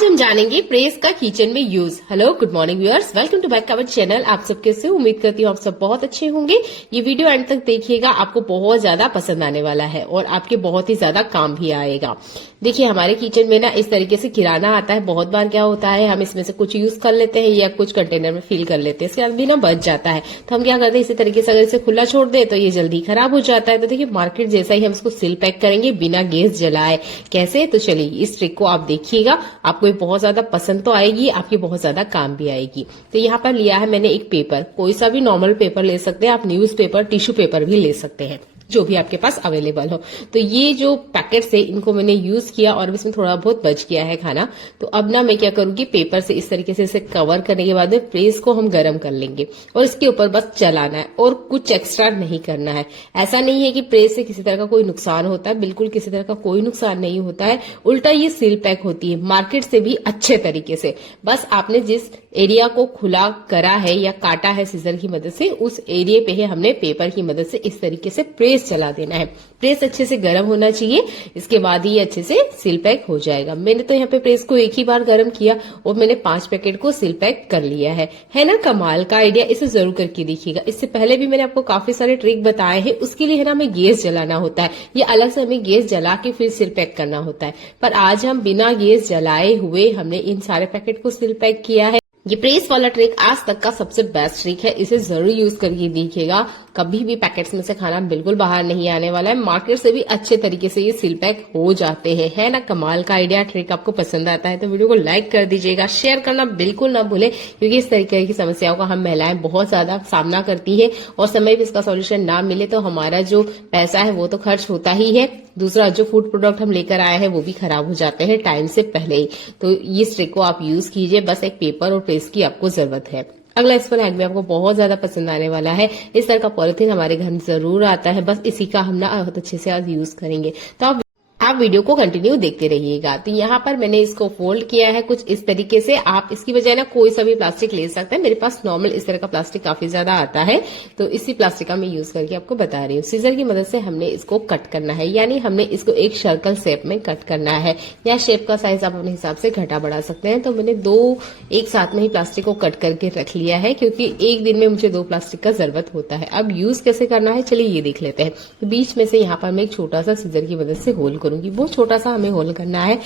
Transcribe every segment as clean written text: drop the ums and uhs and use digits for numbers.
आज हम जानेंगे प्रेस का किचन में use. Hello, good morning viewers, welcome to back our channel. आप सब कैसे हो? उम्मीद करती हूँ आप सब बहुत अच्छे होंगे। ये वीडियो एंड तक देखिएगा, आपको बहुत ज्यादा पसंद आने वाला है और आपके बहुत ही ज्यादा काम भी आएगा। देखिए, हमारे किचन में ना इस तरीके से किराना आता है। बहुत बार क्या होता है, हम इसमें से कुछ यूज कर लेते हैं या कुछ कंटेनर में फिल कर लेते हैं, इसके बाद भी ना बच जाता है। तो हम क्या करते हैं, इसी तरीके से अगर इसे खुला छोड़ दे तो ये जल्दी खराब हो जाता है। तो देखिए, मार्केट जैसा ही हम इसको सील पैक करेंगे बिना गैस जलाए। कैसे? तो चलिए इस ट्रिक को आप देखिएगा, आपको ये बहुत ज्यादा पसंद तो आएगी, आपकी बहुत ज्यादा काम भी आएगी। तो यहाँ पर लिया है मैंने एक पेपर, कोई सा भी नॉर्मल पेपर ले सकते हैं आप, न्यूज पेपर, टिश्यू पेपर भी ले सकते हैं, जो भी आपके पास अवेलेबल हो। तो ये जो पैकेट्स है इनको मैंने यूज किया और इसमें थोड़ा बहुत बच गया है खाना। तो अब ना मैं क्या करूंगी, पेपर से इस तरीके से इसे कवर करने के बाद में प्रेस को हम गर्म कर लेंगे और इसके ऊपर बस चलाना है और कुछ एक्स्ट्रा नहीं करना है। ऐसा नहीं है कि प्रेस से किसी तरह का कोई नुकसान होता है, बिल्कुल किसी तरह का कोई नुकसान नहीं होता है। उल्टा ये सील पैक होती है मार्केट से भी अच्छे तरीके से। बस आपने जिस एरिया को खुला करा है या काटा है सीजर की मदद से, उस एरिया पे ही हमने पेपर की मदद से इस तरीके से प्रेस चला देना है। प्रेस अच्छे से गर्म होना चाहिए, इसके बाद ही ये अच्छे से सील पैक हो जाएगा। मैंने तो यहाँ पे प्रेस को एक ही बार गर्म किया और मैंने 5 पैकेट को सील पैक कर लिया है ना कमाल का आइडिया। इसे जरूर करके देखिएगा। इससे पहले भी मैंने आपको काफी सारे ट्रिक बताए हैं, उसके लिए है ना हमें गैस जलाना होता है, ये अलग से हमें गैस जला के फिर सील पैक करना होता है। पर आज हम बिना गैस जलाए हुए हमने इन सारे पैकेट को सील पैक किया है। ये प्रेस वाला ट्रिक आज तक का सबसे बेस्ट ट्रिक है, इसे जरूर यूज करके देखिएगा। कभी भी पैकेट्स में से खाना बिल्कुल बाहर नहीं आने वाला है। मार्केट से भी अच्छे तरीके से ये सील पैक हो जाते हैं, है ना कमाल का आइडिया। ट्रिक आपको पसंद आता है तो वीडियो को लाइक कर दीजिएगा, शेयर करना बिल्कुल ना भूलें, क्योंकि इस तरीके की समस्याओं का हम महिलाएं बहुत ज्यादा सामना करती है और समय पे इसका सोल्यूशन ना मिले तो हमारा जो पैसा है वो तो खर्च होता ही है, दूसरा जो फूड प्रोडक्ट हम लेकर आए हैं वो भी खराब हो जाते हैं टाइम से पहले ही। तो इस ट्रिक को आप यूज कीजिए, बस एक पेपर और प्रेस की आपको जरूरत है। अगला स्पून हैक भी आपको बहुत ज्यादा पसंद आने वाला है। इस तरह का पॉलिथीन हमारे घर में जरूर आता है, बस इसी का हम ना बहुत अच्छे से आज यूज करेंगे। तो आप वीडियो को कंटिन्यू देखते रहिएगा। तो यहाँ पर मैंने इसको फोल्ड किया है कुछ इस तरीके से। आप इसकी बजाय ना कोई सा भी प्लास्टिक ले सकते हैं। मेरे पास नॉर्मल इस तरह का प्लास्टिक काफी ज्यादा आता है, तो इसी प्लास्टिक का मैं यूज करके आपको बता रही हूँ। सीजर की मदद से हमने इसको कट करना है, यानी हमने इसको एक सर्कल शेप में कट करना है। या शेप का साइज आप अपने हिसाब से घटा बढ़ा सकते हैं। तो मैंने 2 एक साथ में ही प्लास्टिक को कट करके रख लिया है, क्योंकि एक दिन में मुझे 2 प्लास्टिक का जरूरत होता है। अब यूज कैसे करना है चलिए ये देख लेते हैं। तो बीच में से यहाँ पर मैं एक छोटा सा सीजर की मदद से होल करूंगी, वो छोटा सा हमें होल करना है।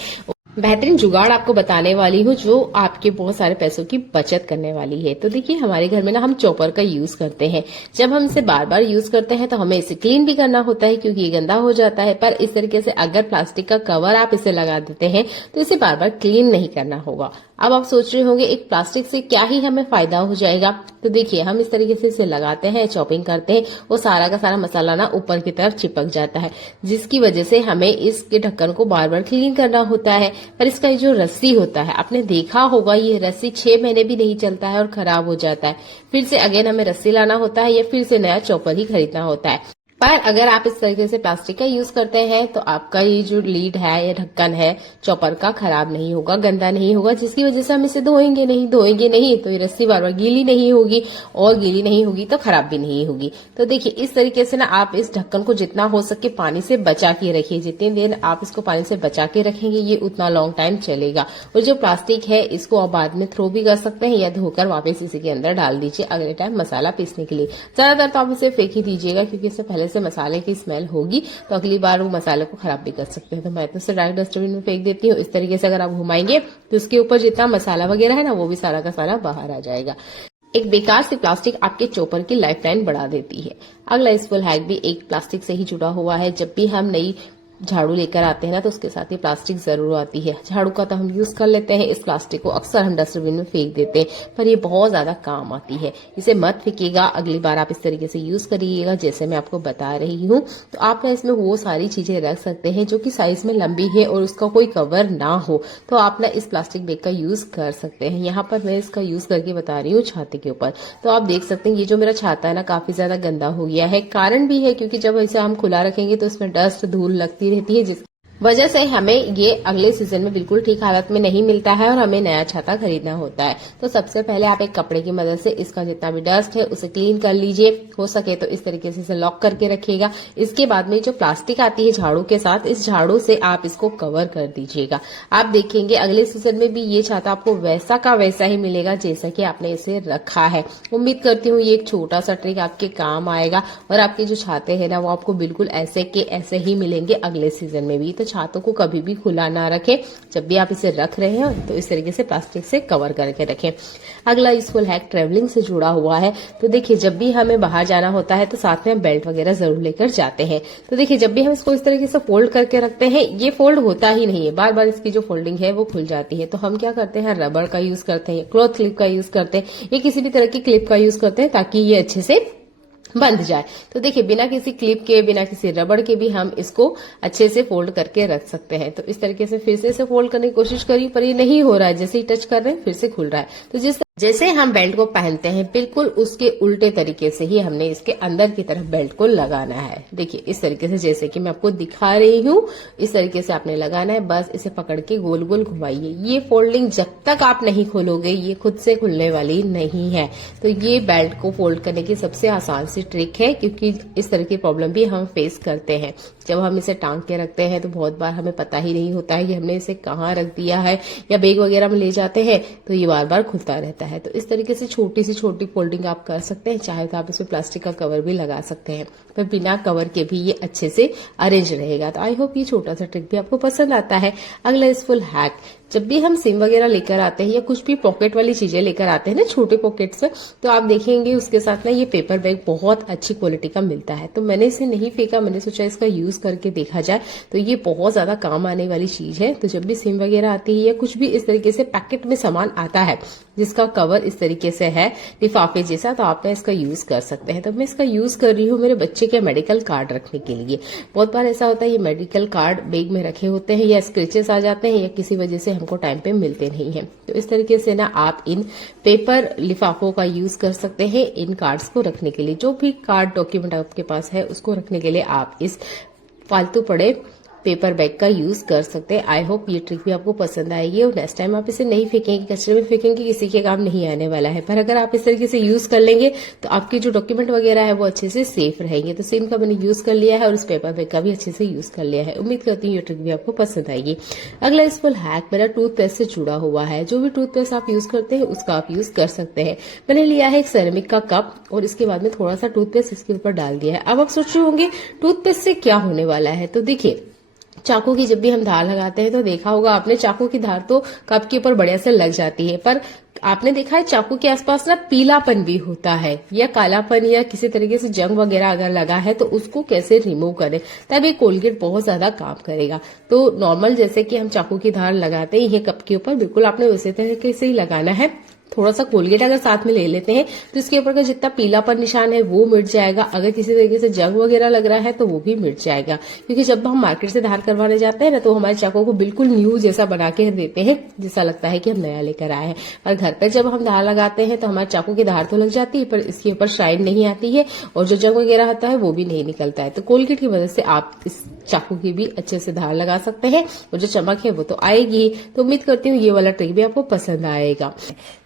बेहतरीन जुगाड़ आपको बताने वाली हूँ जो आपके बहुत सारे पैसों की बचत करने वाली है। तो देखिए, हमारे घर में ना हम चॉपर का यूज करते हैं। जब हम इसे बार बार यूज करते हैं तो हमें इसे क्लीन भी करना होता है, क्योंकि ये गंदा हो जाता है। पर इस तरीके से अगर प्लास्टिक का कवर आप इसे लगा देते हैं तो इसे बार बार क्लीन नहीं करना होगा। अब आप सोच रहे होंगे एक प्लास्टिक से क्या ही हमें फायदा हो जाएगा। तो देखिए, हम इस तरीके से इसे लगाते हैं, चॉपिंग करते हैं, वो सारा का सारा मसाला ना ऊपर की तरफ चिपक जाता है, जिसकी वजह से हमें इसके ढक्कन को बार बार क्लीन करना होता है। पर इसका जो रस्सी होता है, आपने देखा होगा ये रस्सी 6 महीने भी नहीं चलता है और खराब हो जाता है। फिर से अगेन हमें रस्सी लाना होता है या फिर से नया चॉपर ही खरीदना होता है। पर अगर आप इस तरीके से प्लास्टिक का यूज करते हैं तो आपका ये जो लीड है या ढक्कन है चॉपर का खराब नहीं होगा, गंदा नहीं होगा, जिसकी वजह से हम इसे धोएंगे नहीं तो ये रस्सी बार बार गीली नहीं होगी, और गीली नहीं होगी तो खराब भी नहीं होगी। तो देखिए, इस तरीके से ना आप इस ढक्कन को जितना हो सके पानी से बचा के रखिए। जितनी देर आप इसको पानी से बचा के रखेंगे ये उतना लॉन्ग टाइम चलेगा। और जो प्लास्टिक है इसको आप बाद में थ्रो भी कर सकते हैं या धोकर वापस इसी के अंदर डाल दीजिए अगले टाइम मसाला पीसने के लिए। ज्यादातर तो आप इसे फेंक ही दीजिएगा, क्योंकि इससे पहले से मसाले की स्मेल होगी तो अगली बार वो मसाले को खराब भी कर सकते हैं। तो मैं तो इसे डायरेक्ट डस्टबिन में फेंक देती हूँ। इस तरीके से अगर आप घुमाएंगे तो उसके ऊपर जितना मसाला वगैरह है ना वो भी सारा का सारा बाहर आ जाएगा। एक बेकार सी प्लास्टिक आपके चॉपर की लाइफ टाइम बढ़ा देती है। अगला यूजफुल हैक भी एक प्लास्टिक से ही जुड़ा हुआ है। जब भी हम नई झाड़ू लेकर आते हैं ना तो उसके साथ ही प्लास्टिक जरूर आती है। झाड़ू का तो हम यूज कर लेते हैं, इस प्लास्टिक को अक्सर हम डस्टबिन में फेंक देते हैं, पर ये बहुत ज्यादा काम आती है। इसे मत फेंकिएगा, अगली बार आप इस तरीके से यूज करिएगा जैसे मैं आपको बता रही हूँ। तो आप इसमें वो सारी चीजें रख सकते हैं जो कि साइज में लंबी है और उसका कोई कवर ना हो, तो आप ना इस प्लास्टिक बैग का यूज कर सकते हैं। यहाँ पर मैं इसका यूज करके बता रही हूँ छाते के ऊपर। तो आप देख सकते हैं ये जो मेरा छाता है ना काफी ज्यादा गंदा हो गया है। कारण भी है क्योंकि जब इसे हम खुला रखेंगे तो इसमें डस्ट धूल लगती रहती है, वजह से हमें ये अगले सीजन में बिल्कुल ठीक हालत में नहीं मिलता है और हमें नया छाता खरीदना होता है। तो सबसे पहले आप एक कपड़े की मदद से इसका जितना भी डस्ट है उसे क्लीन कर लीजिए। हो सके तो इस तरीके से इसे लॉक करके रखिएगा। इसके बाद में जो प्लास्टिक आती है झाड़ू के साथ, इस झाड़ू से आप इसको कवर कर दीजिएगा। आप देखेंगे अगले सीजन में भी ये छाता आपको वैसा का वैसा ही मिलेगा जैसा कि आपने इसे रखा है। उम्मीद करती हूँ ये एक छोटा सा ट्रिक आपके काम आएगा और आपके जो छाते हैं ना वो आपको बिल्कुल ऐसे के ऐसे ही मिलेंगे अगले सीजन में भी। तो छातों को कभी भी खुला ना रखें। जब भी आप इसे रख रहे हो तो इस तरीके से प्लास्टिक से कवर करके रखें। अगला यूजफुल हैक ट्रेवलिंग से जुड़ा हुआ है। तो देखिए जब भी हमें बाहर जाना होता है तो साथ में हम बेल्ट वगैरह जरूर लेकर जाते हैं। तो देखिए जब भी हम इसको इस तरीके से फोल्ड करके रखते हैं, ये फोल्ड होता ही नहीं है, बार बार इसकी जो फोल्डिंग है वो खुल जाती है। तो हम क्या करते हैं, रबड़ का यूज करते हैं, क्लॉथ क्लिप का यूज करते हैं, या किसी भी तरह की क्लिप का यूज करते हैं ताकि ये अच्छे से बंध जाए। तो देखिए बिना किसी क्लिप के, बिना किसी रबड़ के भी हम इसको अच्छे से फोल्ड करके रख सकते हैं। तो इस तरीके से फिर से इसे फोल्ड करने की कोशिश करिए, पर ये नहीं हो रहा है। जैसे ही टच कर रहे हैं फिर से खुल रहा है। तो जैसे हम बेल्ट को पहनते हैं बिल्कुल उसके उल्टे तरीके से ही हमने इसके अंदर की तरफ बेल्ट को लगाना है। देखिए इस तरीके से, जैसे कि मैं आपको दिखा रही हूँ, इस तरीके से आपने लगाना है। बस इसे पकड़ के गोल गोल घुमाइए। ये फोल्डिंग जब तक आप नहीं खोलोगे ये खुद से खुलने वाली नहीं है। तो ये बेल्ट को फोल्ड करने की सबसे आसान सी ट्रिक है, क्योंकि इस तरह की प्रॉब्लम भी हम फेस करते हैं। जब हम इसे टांग के रखते हैं तो बहुत बार हमें पता ही नहीं होता है कि हमने इसे कहाँ रख दिया है, या बैग वगैरह में ले जाते हैं तो ये बार बार खुलता रहता है। तो इस तरीके से छोटी सी छोटी फोल्डिंग आप कर सकते हैं। चाहे तो आप इसमें प्लास्टिक का कवर भी लगा सकते हैं, पर बिना कवर के भी ये अच्छे से अरेंज रहेगा। तो आई होप ये छोटा सा ट्रिक भी आपको पसंद आता है। अगला यूजफुल हैक, जब भी हम सिम वगैरह लेकर आते हैं या कुछ भी पॉकेट वाली चीजें लेकर आते हैं ना, छोटे पॉकेट्स में, तो आप देखेंगे उसके साथ ना ये पेपर बैग बहुत अच्छी क्वालिटी का मिलता है। तो मैंने इसे नहीं फेंका, मैंने सोचा इसका यूज करके देखा जाए। तो ये बहुत ज्यादा काम आने वाली चीज है। तो जब भी सिम वगैरह आती है या कुछ भी इस तरीके से पैकेट में सामान आता है जिसका कवर इस तरीके से है लिफाफे जैसा, तो आप इसका यूज कर सकते हैं। तो मैं इसका यूज कर रही हूँ मेरे बच्चे के मेडिकल कार्ड रखने के लिए। बहुत बार ऐसा होता है ये मेडिकल कार्ड बैग में रखे होते हैं या स्क्रेचेस आ जाते हैं या किसी वजह से हमको टाइम पे मिलते नहीं है। तो इस तरीके से ना आप इन पेपर लिफाफों का यूज कर सकते हैं इन कार्ड्स को रखने के लिए। जो भी कार्ड डॉक्यूमेंट आपके पास है उसको रखने के लिए आप इस फालतू पड़े पेपर बैग का यूज कर सकते हैं। आई होप ये ट्रिक भी आपको पसंद आएगी और नेक्स्ट टाइम आप इसे नहीं फेंकेंगे, कचरे में फेंकेंगे, किसी के काम नहीं आने वाला है। पर अगर आप इस तरीके से यूज कर लेंगे तो आपके जो डॉक्यूमेंट वगैरह है वो अच्छे से सेफ रहेंगे। तो सिम का मैंने यूज कर लिया है और इस पेपर बैग का भी अच्छे से यूज कर लिया है। उम्मीद करती हूँ ये ट्रिक भी आपको पसंद आएगी। अगला यूजफुल हैक मेरा टूथपेस्ट से जुड़ा हुआ है। जो भी टूथपेस्ट आप यूज करते हैं उसका आप यूज कर सकते हैं। मैंने लिया है एक सेरेमिक का कप और इसके बाद में थोड़ा सा टूथपेस्ट इसके ऊपर डाल दिया है। अब आप सोच रहे होंगे टूथपेस्ट से क्या होने वाला है। तो देखिए चाकू की जब भी हम धार लगाते हैं तो देखा होगा आपने, चाकू की धार तो कप के ऊपर बढ़िया से लग जाती है, पर आपने देखा है चाकू के आसपास ना पीलापन भी होता है या कालापन या किसी तरीके से जंग वगैरह अगर लगा है तो उसको कैसे रिमूव करें, तब ये कोलगेट बहुत ज्यादा काम करेगा। तो नॉर्मल जैसे कि हम चाकू की धार लगाते हैं ये कप के ऊपर, बिल्कुल आपने उसी तरीके से ही लगाना है। थोड़ा सा कोलगेट अगर साथ में ले लेते हैं तो इसके ऊपर का जितना पीलापन निशान है वो मिट जाएगा। अगर किसी तरीके से जंग वगैरह लग रहा है तो वो भी मिट जाएगा, क्योंकि जब हम मार्केट से धार करवाने जाते हैं ना तो हमारे चाकू को बिल्कुल न्यू जैसा बना के देते हैं, जैसा लगता है कि हम नया लेकर आए हैं। और घर पर जब हम धार लगाते हैं तो हमारे चाकू की धार तो लग जाती है पर इसके ऊपर शाइन नहीं आती है और जो जंग वगैरह होता है वो भी नहीं निकलता है। तो कोलगेट की मदद से आप इस चाकू की भी अच्छे से धार लगा सकते हैं और जो चमक है वो तो आएगी। तो उम्मीद करती हूँ ये वाला ट्रिक भी आपको पसंद आएगा।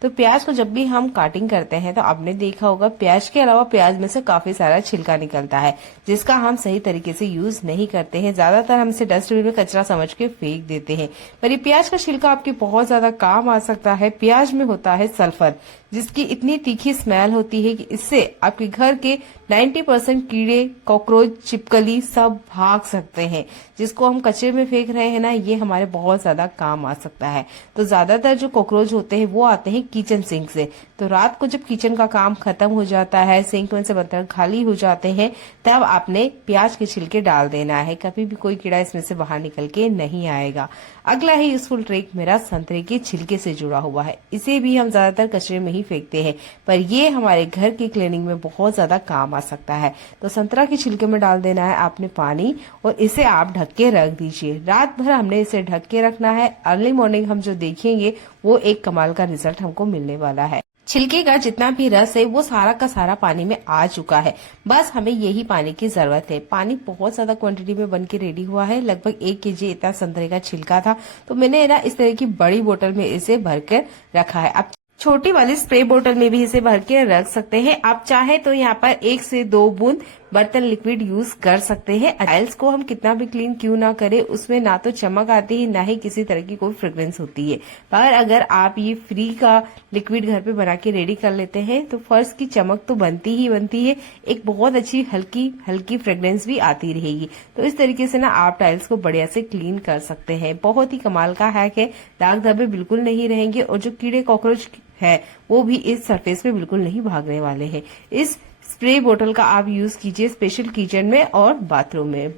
तो प्याज को जब भी हम काटिंग करते हैं तो आपने देखा होगा प्याज के अलावा प्याज में से काफी सारा छिलका निकलता है जिसका हम सही तरीके से यूज नहीं करते हैं। ज्यादातर हम इसे डस्टबिन में कचरा समझ के फेंक देते हैं, पर ये प्याज का छिलका आपके बहुत ज्यादा काम आ सकता है। प्याज में होता है सल्फर, जिसकी इतनी तीखी स्मेल होती है कि इससे आपके घर के 90% कीड़े, कॉकरोच, छिपकली सब भाग सकते हैं। जिसको हम कचरे में फेंक रहे हैं ना, ये हमारे बहुत ज्यादा काम आ सकता है। तो ज्यादातर जो कॉकरोच होते हैं वो आते हैं किचन सिंक से। तो रात को जब किचन का काम खत्म हो जाता है, सिंक में से बर्तन खाली हो जाते हैं, तब आपने प्याज के छिलके डाल देना है। कभी भी कोई कीड़ा इसमें से बाहर निकल के नहीं आएगा। अगला है यूजफुल ट्रिक मेरा संतरे के छिलके से जुड़ा हुआ है। इसे भी हम ज्यादातर कचरे में ही फेंकते हैं, पर ये हमारे घर की क्लीनिंग में बहुत ज्यादा काम आ सकता है। तो संतरा के छिलके में डाल देना है आपने पानी और इसे आप ढक के रख दीजिए। रात भर हमने इसे ढक के रखना है। अर्ली मॉर्निंग हम जो देखेंगे वो एक कमाल का रिजल्ट हमको मिलने वाला है। छिलके का जितना भी रस है वो सारा का सारा पानी में आ चुका है। बस हमें यही पानी की जरूरत है। पानी बहुत ज्यादा क्वांटिटी में बन के रेडी हुआ है। लगभग 1 केजी इतना संतरे का छिलका था, तो मैंने ना इस तरह की बड़ी बोतल में इसे भरकर रखा है। अब छोटी वाली स्प्रे बोतल में भी इसे भर के रख सकते हैं। आप चाहे तो यहाँ पर 1 से 2 बूंद बर्तन लिक्विड यूज कर सकते हैं। टाइल्स को हम कितना भी क्लीन क्यों ना करें, उसमें ना तो चमक आती है, ना ही किसी तरह की कोई फ्रेग्रेंस होती है। पर अगर आप ये फ्री का लिक्विड घर पे बना के रेडी कर लेते हैं तो फर्श की चमक तो बनती ही बनती है, एक बहुत अच्छी हल्की हल्की फ्रेग्रेंस भी आती रहेगी। तो इस तरीके से ना आप टाइल्स को बढ़िया से क्लीन कर सकते हैं। बहुत ही कमाल का हैक है। दाग धब्बे बिल्कुल नहीं रहेंगे और जो कीड़े कॉकरोच है वो भी इस सरफेस पे बिल्कुल नहीं भागने वाले हैं। इस स्प्रे बोतल का आप यूज कीजिए स्पेशल किचन में और बाथरूम में।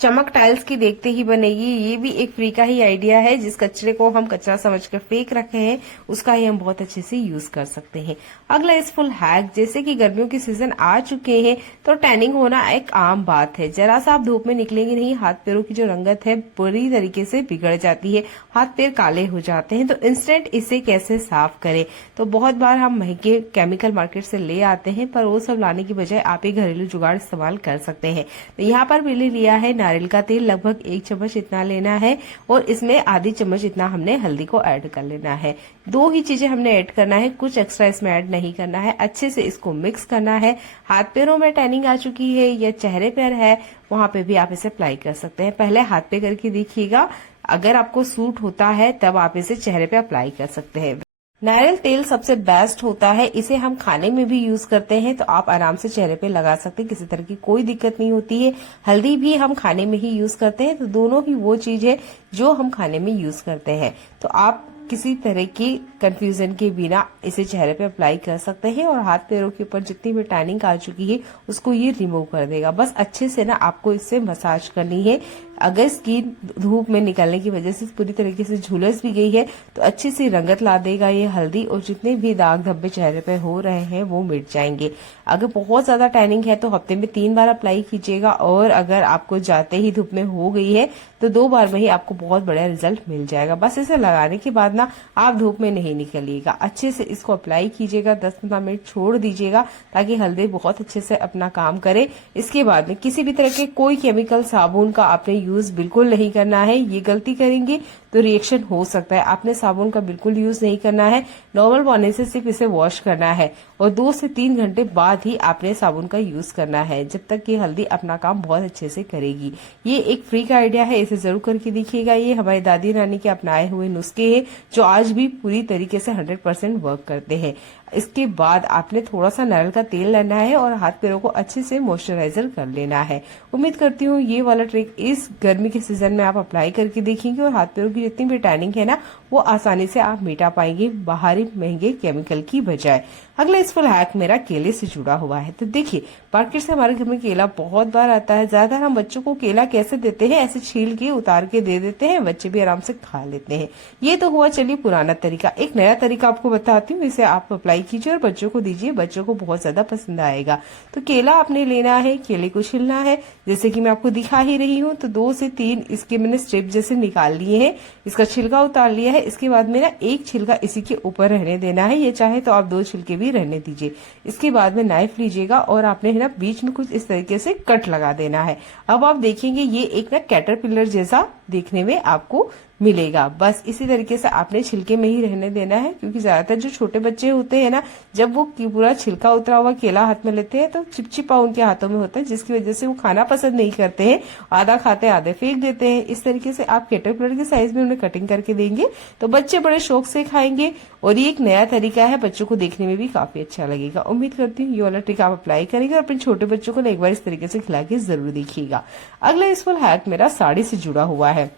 चमक टाइल्स की देखते ही बनेगी। ये भी एक फ्री का ही आइडिया है। जिस कचरे को हम कचरा समझकर फेंक रखे हैं उसका ही हम बहुत अच्छे से यूज कर सकते हैं। अगला इस फुल हैक, जैसे कि गर्मियों की सीजन आ चुके हैं तो टैनिंग होना एक आम बात है। जरा सा आप धूप में निकलेंगे नहीं, हाथ पैरों की जो रंगत है पूरी तरीके से बिगड़ जाती है, हाथ पैर काले हो जाते हैं। तो इंस्टेंट इसे कैसे साफ करें? तो बहुत बार हम महंगे केमिकल मार्केट से ले आते हैं, पर वो सब लाने की बजाय आप एक घरेलू जुगाड़ इस्तेमाल कर सकते हैं। तो यहाँ पर मैंने लिया है नारियल का तेल, लगभग 1 चम्मच इतना लेना है और इसमें आधी चम्मच इतना हमने हल्दी को ऐड कर लेना है। 2 ही चीजें हमने ऐड करना है, कुछ एक्स्ट्रा इसमें ऐड नहीं करना है। अच्छे से इसको मिक्स करना है। हाथ पैरों में टैनिंग आ चुकी है या चेहरे पर है, वहां पे भी आप इसे अप्लाई कर सकते हैं। पहले हाथ पे करके देखिएगा, अगर आपको सूट होता है तब आप इसे चेहरे पे अप्लाई कर सकते हैं। नारियल तेल सबसे बेस्ट होता है। इसे हम खाने में भी यूज करते हैं, तो आप आराम से चेहरे पे लगा सकते हैं, किसी तरह की कोई दिक्कत नहीं होती है। हल्दी भी हम खाने में ही यूज करते हैं, तो दोनों ही वो चीज है जो हम खाने में यूज करते हैं। तो आप किसी तरह की कंफ्यूजन के बिना इसे चेहरे पे अप्लाई कर सकते हैं और हाथ पैरों के ऊपर जितनी भी टैनिंग आ चुकी है उसको ये रिमूव कर देगा। बस अच्छे से ना आपको इससे मसाज करनी है। अगर स्किन धूप में निकलने की वजह से पूरी तरीके से झुलस भी गई है तो अच्छी सी रंगत ला देगा ये हल्दी, और जितने भी दाग धब्बे चेहरे पे हो रहे हैं वो मिट जाएंगे। अगर बहुत ज्यादा टैनिंग है तो हफ्ते में 3 बार अप्लाई कीजिएगा, और अगर आपको जाते ही धूप में हो गई है तो 2 बार में ही आपको बहुत बढ़िया रिजल्ट मिल जाएगा। बस इसे लगाने के बाद ना आप धूप में नहीं निकलिएगा, अच्छे से इसको अप्लाई कीजिएगा, 10-15 मिनट छोड़ दीजिएगा ताकि हल्दी बहुत अच्छे से अपना काम करे। इसके बाद में किसी भी तरह के कोई केमिकल साबुन का आपने यूज बिल्कुल नहीं करना है। ये गलती करेंगे तो रिएक्शन हो सकता है। आपने साबुन का बिल्कुल यूज नहीं करना है। नॉर्मल पानी से सिर्फ इसे वॉश करना है और 2 से 3 घंटे बाद ही आपने साबुन का यूज करना है, जब तक कि हल्दी अपना काम बहुत अच्छे से करेगी। ये एक फ्री का आइडिया है, इसे जरूर करके देखिएगा। ये हमारी दादी नानी के अपनाए हुए नुस्खे हैं जो आज भी पूरी तरीके से 100% वर्क करते हैं। इसके बाद आपने थोड़ा सा नारियल का तेल लेना है और हाथ पैरों को अच्छे से मॉइस्चराइजर कर लेना है। उम्मीद करती हूँ ये वाला ट्रिक इस गर्मी के सीजन में आप अप्लाई करके देखेंगे और हाथ पैरों की जितनी भी टैनिंग है ना वो आसानी से आप मिटा पाएंगे बाहरी महंगे केमिकल की बजाय। अगला इस फुल हैक मेरा केले से जुड़ा हुआ है। तो देखिए, मार्केट से हमारे घर में केला बहुत बार आता है। ज्यादातर हम बच्चों को केला कैसे देते हैं, ऐसे छील के उतार के दे देते हैं, बच्चे भी आराम से खा लेते हैं। ये तो हुआ चलिए पुराना तरीका। एक नया तरीका आपको बताती हूँ, इसे आप अप्लाई कीजिए और बच्चों को दीजिए, बच्चों को बहुत ज्यादा पसंद आएगा। तो केला आपने लेना है, केले को छिलना है जैसे कि मैं आपको दिखा ही रही हूँ। तो 2 से 3 इसके मैंने स्ट्रिप जैसे निकाल लिए हैं, इसका छिलका उतार लिया है। इसके बाद में ना 1 छिलका इसी के ऊपर रहने देना है, ये चाहे तो आप 2 छिलके भी रहने दीजिए। इसके बाद में नाइफ लीजिएगा और आपने है ना बीच में कुछ इस तरीके से कट लगा देना है। अब आप देखेंगे ये एक ना कैटरपिलर जैसा देखने में आपको मिलेगा। बस इसी तरीके से आपने छिलके में ही रहने देना है, क्योंकि ज्यादातर जो छोटे बच्चे होते हैं ना, जब वो पूरा छिलका उतरा हुआ केला हाथ में लेते हैं तो चिपचिपा उनके हाथों में होता है, जिसकी वजह से वो खाना पसंद नहीं करते हैं, आधा खाते हैं आधे फेंक देते हैं। इस तरीके से आप कैटरपिलर के साइज में उन्हें कटिंग करके देंगे तो बच्चे बड़े शौक से खाएंगे, और ये एक नया तरीका है, बच्चों को देखने में भी काफी अच्छा लगेगा। उम्मीद करती हूँ ये वाला ट्रिक आप अप्लाई करेंगे और अपने छोटे बच्चों को एक बार इस तरीके से खिला के जरूर देखिएगा। अगला इस फुल हैक मेरा साड़ी से जुड़ा हुआ है।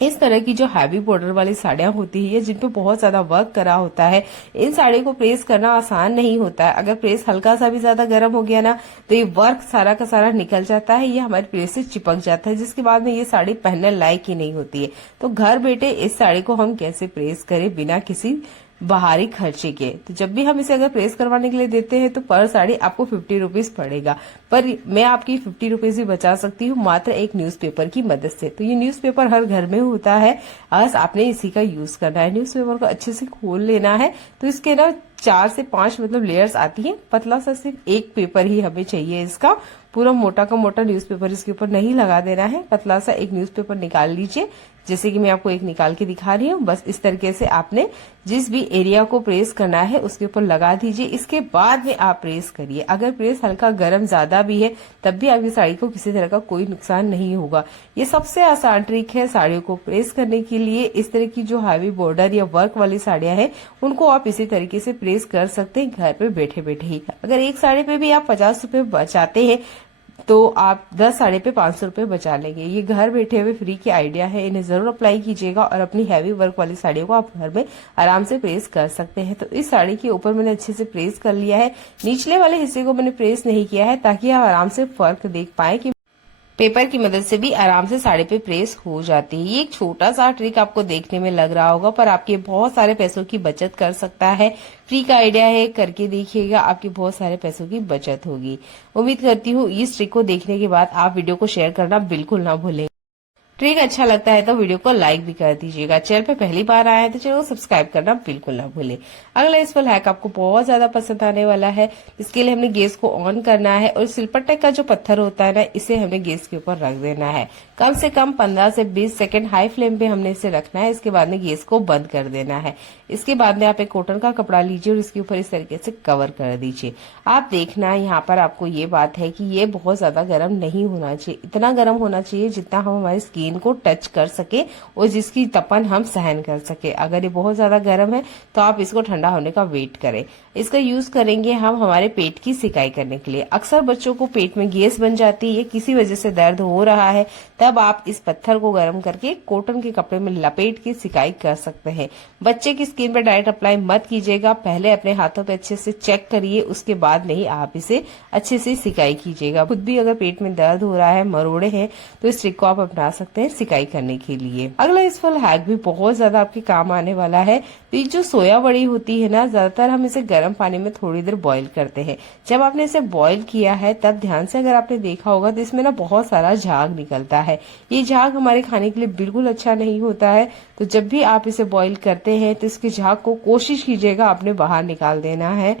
इस तरह की जो हैवी बॉर्डर वाली साड़ियां होती है जिन पे बहुत ज्यादा वर्क करा होता है, इन साड़ी को प्रेस करना आसान नहीं होता है। अगर प्रेस हल्का सा भी ज्यादा गर्म हो गया ना तो ये वर्क सारा का सारा निकल जाता है, ये हमारे प्रेस से चिपक जाता है, जिसके बाद में ये साड़ी पहनने लायक ही नहीं होती है। तो घर बैठे इस साड़ी को हम कैसे प्रेस करें बिना किसी बाहरी खर्चे के। तो जब भी हम इसे अगर प्रेस करवाने के लिए देते हैं तो पर साड़ी आपको 50 रुपीज पड़ेगा, पर मैं आपकी 50 रुपीज भी बचा सकती हूँ मात्र एक न्यूज़पेपर की मदद से। तो ये न्यूज़पेपर हर घर में होता है, बस आपने इसी का यूज करना है। न्यूज़पेपर को अच्छे से खोल लेना है। तो इसके ना 4 से 5 मतलब लेयर्स आती है। पतला सा सिर्फ एक पेपर ही हमें चाहिए इसका, पूरा मोटा का मोटा न्यूज़पेपर इसके ऊपर नहीं लगा देना है। पतला सा एक न्यूज़पेपर निकाल लीजिए, जैसे कि मैं आपको एक निकाल के दिखा रही हूँ। बस इस तरीके से आपने जिस भी एरिया को प्रेस करना है उसके ऊपर लगा दीजिए। इसके बाद में आप प्रेस करिए। अगर प्रेस हल्का गर्म ज्यादा भी है तब भी आपकी साड़ी को किसी तरह का कोई नुकसान नहीं होगा। ये सबसे आसान ट्रिक है साड़ियों को प्रेस करने के लिए। इस तरह की जो हैवी बॉर्डर या वर्क वाली साड़ियां हैं उनको आप इसी तरीके से प्रेस कर सकते हैं घर पे बैठे बैठे ही। अगर एक साड़ी पे भी आप 50 रुपए बचाते हैं तो आप 10 साड़ी पे 500 रुपए बचा लेंगे। ये घर बैठे हुए फ्री के आइडिया है, इन्हें जरूर अप्लाई कीजिएगा और अपनी हैवी वर्क वाली साड़ियों को आप घर में आराम से प्रेस कर सकते हैं। तो इस साड़ी के ऊपर मैंने अच्छे से प्रेस कर लिया है, निचले वाले हिस्से को मैंने प्रेस नहीं किया है ताकि आप आराम से फर्क देख पाए कि पेपर की मदद से भी आराम से साड़ी पे प्रेस हो जाती है। ये एक छोटा सा ट्रिक आपको देखने में लग रहा होगा पर आपके बहुत सारे पैसों की बचत कर सकता है। फ्री का आइडिया है, करके देखिएगा, आपके बहुत सारे पैसों की बचत होगी। उम्मीद करती हूँ इस ट्रिक को देखने के बाद आप वीडियो को शेयर करना बिल्कुल ना भूलें। ट्रिक अच्छा लगता है तो वीडियो को लाइक भी कर दीजिएगा। चैनल पे पहली बार आया है तो चैनल को सब्सक्राइब करना बिल्कुल ना भूलें। अगला यूजफुल हैक आपको बहुत ज्यादा पसंद आने वाला है। इसके लिए हमने गैस को ऑन करना है और सिलपट्टे का जो पत्थर होता है ना, इसे हमने गैस के ऊपर रख देना है। कम से कम 15 से 20 सेकंड हाई फ्लेम पे हमने इसे रखना है। इसके बाद में गैस को बंद कर देना है। इसके बाद में आप एक कॉटन का कपड़ा लीजिए और इसके ऊपर इस तरीके से कवर कर दीजिए। आप देखना यहाँ पर आपको ये बात है कि ये बहुत ज्यादा गर्म नहीं होना चाहिए, इतना गर्म होना चाहिए जितना हम हमारी स्किन को टच कर सके और जिसकी तपन हम सहन कर सके। अगर ये बहुत ज्यादा गर्म है तो आप इसको ठंडा होने का वेट करें। इसका यूज करेंगे हम हमारे पेट की सिकाई करने के लिए। अक्सर बच्चों को पेट में गैस बन जाती है, किसी वजह से दर्द हो रहा है, तब आप इस पत्थर को गर्म करके कॉटन के कपड़े में लपेट के सिकाई कर सकते हैं। बच्चे की स्किन पर डायरेक्ट अप्लाई मत कीजिएगा, पहले अपने हाथों पे अच्छे से चेक करिए, उसके बाद नहीं आप इसे अच्छे से सिकाई कीजिएगा। खुद भी अगर पेट में दर्द हो रहा है, मरोड़े हैं, तो इस ट्रिक को आप अपना सकते हैं सिकाई करने के लिए। अगला यूजफुल हैक भी बहुत ज्यादा आपके काम आने वाला है। तो ये जो सोया बड़ी होती है ना, ज्यादातर हम इसे गर्म पानी में थोड़ी देर बॉईल करते हैं। जब आपने इसे बॉईल किया है तब ध्यान से अगर आपने देखा होगा तो इसमें ना बहुत सारा झाग निकलता है। ये झाग हमारे खाने के लिए बिल्कुल अच्छा नहीं होता है। तो जब भी आप इसे बॉईल करते हैं तो इसके झाग को कोशिश कीजिएगा आपने बाहर निकाल देना है।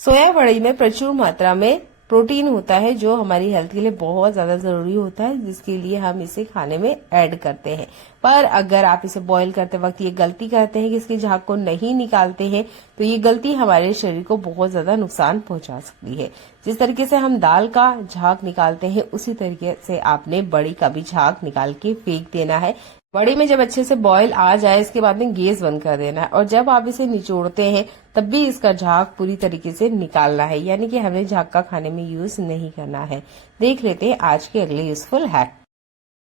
सोया बड़ी में प्रचुर मात्रा में प्रोटीन होता है जो हमारी हेल्थ के लिए बहुत ज्यादा जरूरी होता है, जिसके लिए हम इसे खाने में ऐड करते हैं। पर अगर आप इसे बॉईल करते वक्त ये गलती करते हैं कि इसके झाग को नहीं निकालते हैं तो ये गलती हमारे शरीर को बहुत ज्यादा नुकसान पहुंचा सकती है। जिस तरीके से हम दाल का झाग निकालते हैं उसी तरीके से आपने बड़ी का भी झाग निकाल के फेंक देना है। बड़ी में जब अच्छे से बॉईल आ जाए इसके बाद में गैस बंद कर देना है और जब आप इसे निचोड़ते हैं तब भी इसका झाग पूरी तरीके से निकालना है, यानी कि हमें झाग का खाने में यूज नहीं करना है। देख लेते हैं आज के अगले यूजफुल हैक।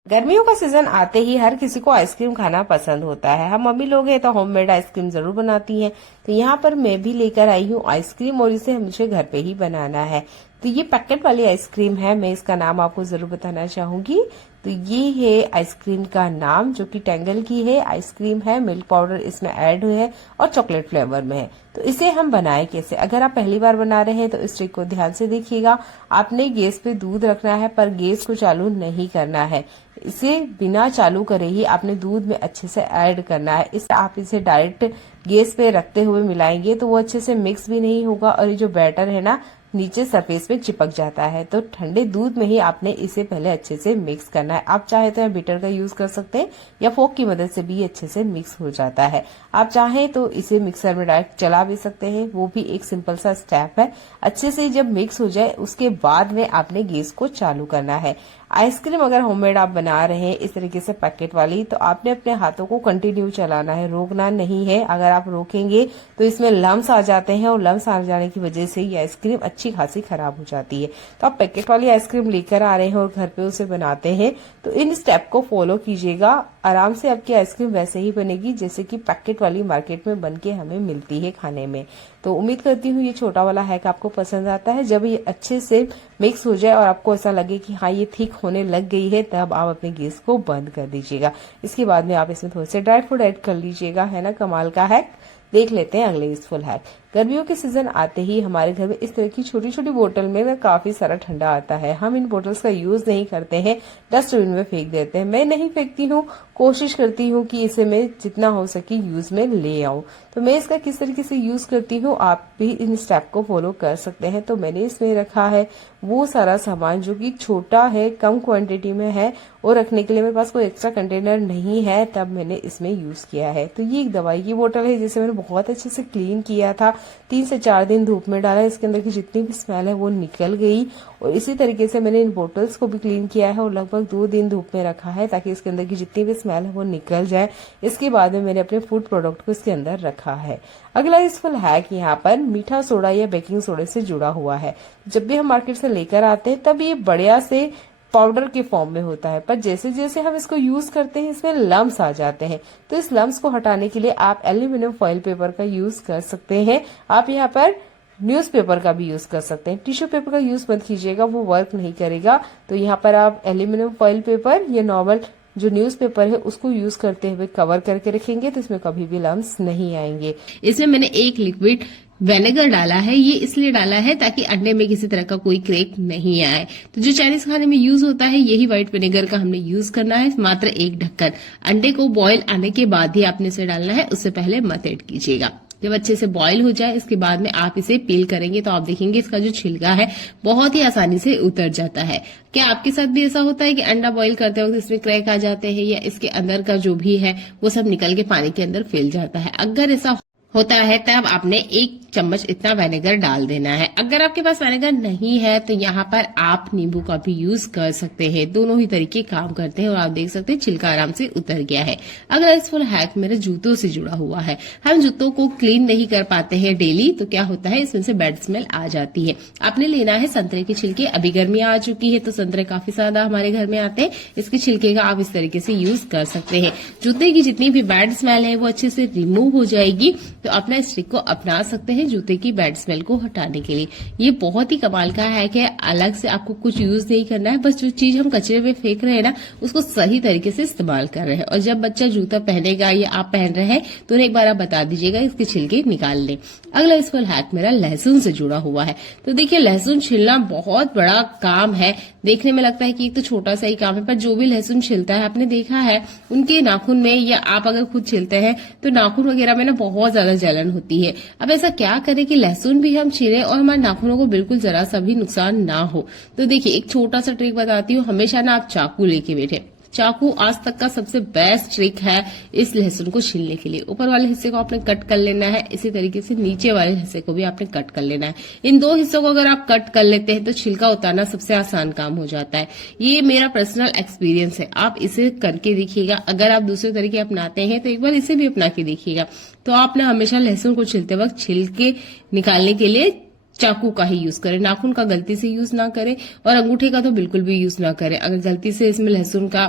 गर्मियों का सीजन आते ही हर किसी को आइसक्रीम खाना पसंद होता है। हम मम्मी लोग हैं तो होममेड आइसक्रीम जरूर बनाती हैं। तो यहाँ पर मैं भी लेकर आई हूँ आइसक्रीम और इसे मुझे घर पे ही बनाना है। तो ये पैकेट वाली आइसक्रीम है, मैं इसका नाम आपको जरूर बताना चाहूंगी। तो ये है आइसक्रीम का नाम, जो कि टेंगल की है आइसक्रीम है। मिल्क पाउडर इसमें ऐड हुआ है और चॉकलेट फ्लेवर में है। तो इसे हम बनाए कैसे? अगर आप पहली बार बना रहे हैं तो इस ट्रिक को ध्यान से देखिएगा। आपने गैस पे दूध रखना है पर गैस को चालू नहीं करना है। इसे बिना चालू करे ही आपने दूध में अच्छे से ऐड करना है। इस आप इसे डायरेक्ट गैस पे रखते हुए मिलाएंगे तो वो अच्छे से मिक्स भी नहीं होगा और ये जो बैटर है ना नीचे सरफेस पे चिपक जाता है। तो ठंडे दूध में ही आपने इसे पहले अच्छे से मिक्स करना है। आप चाहे तो बीटर का यूज कर सकते हैं या फोक की मदद से भी अच्छे से मिक्स हो जाता है। आप चाहे तो इसे मिक्सर में डायरेक्ट चला भी सकते हैं, वो भी एक सिंपल सा स्टेप है। अच्छे से जब मिक्स हो जाए उसके बाद में आपने गैस को चालू करना है। आइसक्रीम अगर होममेड आप बना रहे हैं इस तरीके से पैकेट वाली, तो आपने अपने हाथों को कंटिन्यू चलाना है, रोकना नहीं है। अगर आप रोकेंगे तो इसमें लम्स आ जाते हैं और लम्स आ जाने की वजह से ये आइसक्रीम अच्छी खासी खराब हो जाती है। तो आप पैकेट वाली आइसक्रीम लेकर आ रहे हैं और घर पे उसे बनाते हैं तो इन स्टेप को फॉलो कीजिएगा। आराम से आपकी आइसक्रीम वैसे ही बनेगी जैसे कि पैकेट वाली मार्केट में बनके हमें मिलती है खाने में। तो उम्मीद करती हूँ ये छोटा वाला हैक आपको पसंद आता है। जब ये अच्छे से मिक्स हो जाए और आपको ऐसा लगे कि हाँ ये थिक होने लग गई है, तब आप अपने गैस को बंद कर दीजिएगा। इसके बाद में आप इसमें थोड़े से ड्राई फ्रूट ऐड कर लीजिएगा। है ना कमाल का हैक। देख लेते हैं अगले यूजफुल हैक। गर्मियों के सीजन आते ही हमारे घर में इस तरह की छोटी छोटी बोतल में ना काफी सारा ठंडा आता है। हम इन बोतल्स का यूज नहीं करते हैं, डस्टबिन में फेंक देते हैं। मैं नहीं फेंकती हूँ, कोशिश करती हूँ कि इसे मैं जितना हो सके यूज में ले आऊं। तो मैं इसका किस तरीके से यूज करती हूँ, आप भी इन स्टेप को फॉलो कर सकते हैं। तो मैंने इसमें रखा है वो सारा सामान जो कि छोटा है, कम क्वांटिटी में है और रखने के लिए मेरे पास कोई एक्स्ट्रा कंटेनर नहीं है, तब मैंने इसमें यूज किया है। तो ये एक दवाई की बोतल है जिसे मैंने बहुत अच्छे से क्लीन किया था, 3 से 4 दिन धूप में डाला, इसके अंदर की जितनी भी स्मेल है वो निकल गई। और इसी तरीके से मैंने इन बोटल्स को भी क्लीन किया है और लगभग 2 दिन धूप में रखा है ताकि इसके अंदर की जितनी भी स्मेल है वो निकल जाए। इसके बाद में मैंने अपने फूड प्रोडक्ट को इसके अंदर रखा है। अगला यूजफुल हैक यहाँ पर मीठा सोडा या बेकिंग सोडा से जुड़ा हुआ है। जब भी हम मार्केट से लेकर आते हैं तब ये बढ़िया से पाउडर के फॉर्म में होता है, पर जैसे जैसे हम इसको यूज करते हैं इसमें लम्स आ जाते हैं। तो इस लम्स को हटाने के लिए आप एल्यूमिनियम फॉइल पेपर का यूज कर सकते हैं। आप यहाँ पर न्यूज़पेपर का भी यूज कर सकते हैं। टिश्यू पेपर का यूज मत कीजिएगा, वो वर्क नहीं करेगा। तो यहाँ पर आप एल्यूमिनियम फॉइल पेपर या नॉर्मल जो न्यूज़पेपर है उसको यूज करते हुए कवर करके रखेंगे तो इसमें कभी भी लम्स नहीं आएंगे। इसमें मैंने एक लिक्विड विनेगर डाला है। ये इसलिए डाला है ताकि अंडे में किसी तरह का कोई क्रैक नहीं आए। तो जो चाइनीज खाने में यूज होता है यही व्हाइट विनेगर का हमने यूज करना है। मात्र 1 ढक्कन। अंडे को बॉईल आने के बाद ही आपने इसे डालना है, उससे पहले मत ऐड कीजिएगा। जब अच्छे से बॉईल हो जाए इसके बाद में आप इसे पील करेंगे तो आप देखेंगे इसका जो छिलका है बहुत ही आसानी से उतर जाता है। क्या आपके साथ भी ऐसा होता है कि अंडा बॉईल करते वक्त इसमें क्रैक आ जाते हैं या इसके अंदर का जो भी है वो सब निकल के पानी के अंदर फैल जाता है? अगर ऐसा होता है तब आपने 1 चम्मच इतना विनेगर डाल देना है। अगर आपके पास विनेगर नहीं है तो यहाँ पर आप नींबू का भी यूज कर सकते हैं। दोनों ही तरीके काम करते हैं और आप देख सकते हैं छिलका आराम से उतर गया है। अगला यूजफुल हैक मेरे जूतों से जुड़ा हुआ है। हम जूतों को क्लीन नहीं कर पाते हैं डेली, तो क्या होता है इसमें से बैड स्मेल आ जाती है। आपने लेना है संतरे के छिलके। अभी गर्मियां आ चुकी है तो संतरे काफी ज्यादा हमारे घर में आते हैं। इसके छिलके का आप इस तरीके से यूज कर सकते हैं। जूते की जितनी भी बैड स्मेल है वो अच्छे से रिमूव हो जाएगी। तो अपना इस ट्रिक को अपना सकते हैं जूते की बैड स्मेल को हटाने के लिए। ये बहुत ही कमाल का हैक है। अलग से आपको कुछ यूज नहीं करना है, बस जो चीज हम कचरे में फेंक रहे हैं ना उसको सही तरीके से इस्तेमाल कर रहे हैं। और जब बच्चा जूता पहनेगा या आप पहन रहे हैं तो उन्हें एक बार आप बता दीजिएगा इसके छिलके निकाल लें। अगला यूजफुल हैक मेरा लहसुन से जुड़ा हुआ है। तो देखिए लहसुन छिलना बहुत बड़ा काम है। देखने में लगता है कि एक तो छोटा सा ही काम है, पर जो भी लहसुन छिलता है आपने देखा है उनके नाखून में या आप अगर खुद छिलते हैं तो नाखून वगैरह में ना बहुत ज्यादा जलन होती है। अब ऐसा क्या करें कि लहसुन भी हम छीलें और हमारे नाखूनों को बिल्कुल जरा सा भी नुकसान ना हो। तो देखिए एक छोटा सा ट्रिक बताती हूँ। हमेशा ना आप चाकू लेके बैठे। चाकू आज तक का सबसे बेस्ट ट्रिक है इस लहसुन को छीलने के लिए। ऊपर वाले हिस्से को आपने कट कर लेना है, इसी तरीके से नीचे वाले हिस्से को भी आपने कट कर लेना है। इन 2 हिस्सों को अगर आप कट कर लेते हैं तो छिलका उतारना सबसे आसान काम हो जाता है। ये मेरा पर्सनल एक्सपीरियंस है, आप इसे करके देखिएगा। अगर आप दूसरे तरीके अपनाते हैं तो एक बार इसे भी अपना के देखिएगा। तो आप ना हमेशा लहसुन को छीलते वक्त छिलके निकालने के लिए चाकू का ही यूज करें। नाखून का गलती से यूज ना करें और अंगूठे का तो बिल्कुल भी यूज ना करें। अगर गलती से इसमें लहसुन का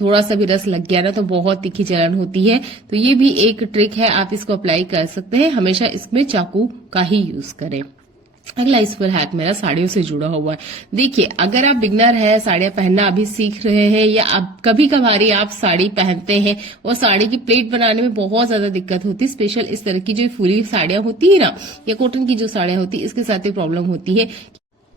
थोड़ा सा भी रस लग गया ना तो बहुत तीखी जलन होती है। तो ये भी एक ट्रिक है, आप इसको अप्लाई कर सकते हैं। हमेशा इसमें चाकू का ही यूज करें। अगला यूजफुल हैक मेरा साड़ियों से जुड़ा हुआ है। देखिए अगर आप बिगनर हैं, साड़ियां पहनना अभी सीख रहे हैं या अब कभी कभारी आप साड़ी पहनते हैं और साड़ी की प्लेट बनाने में बहुत ज्यादा दिक्कत होती है, स्पेशल इस तरह की जो फुली साड़ियां होती है ना या कॉटन की जो साड़ियां होती है इसके साथ ही प्रॉब्लम होती है।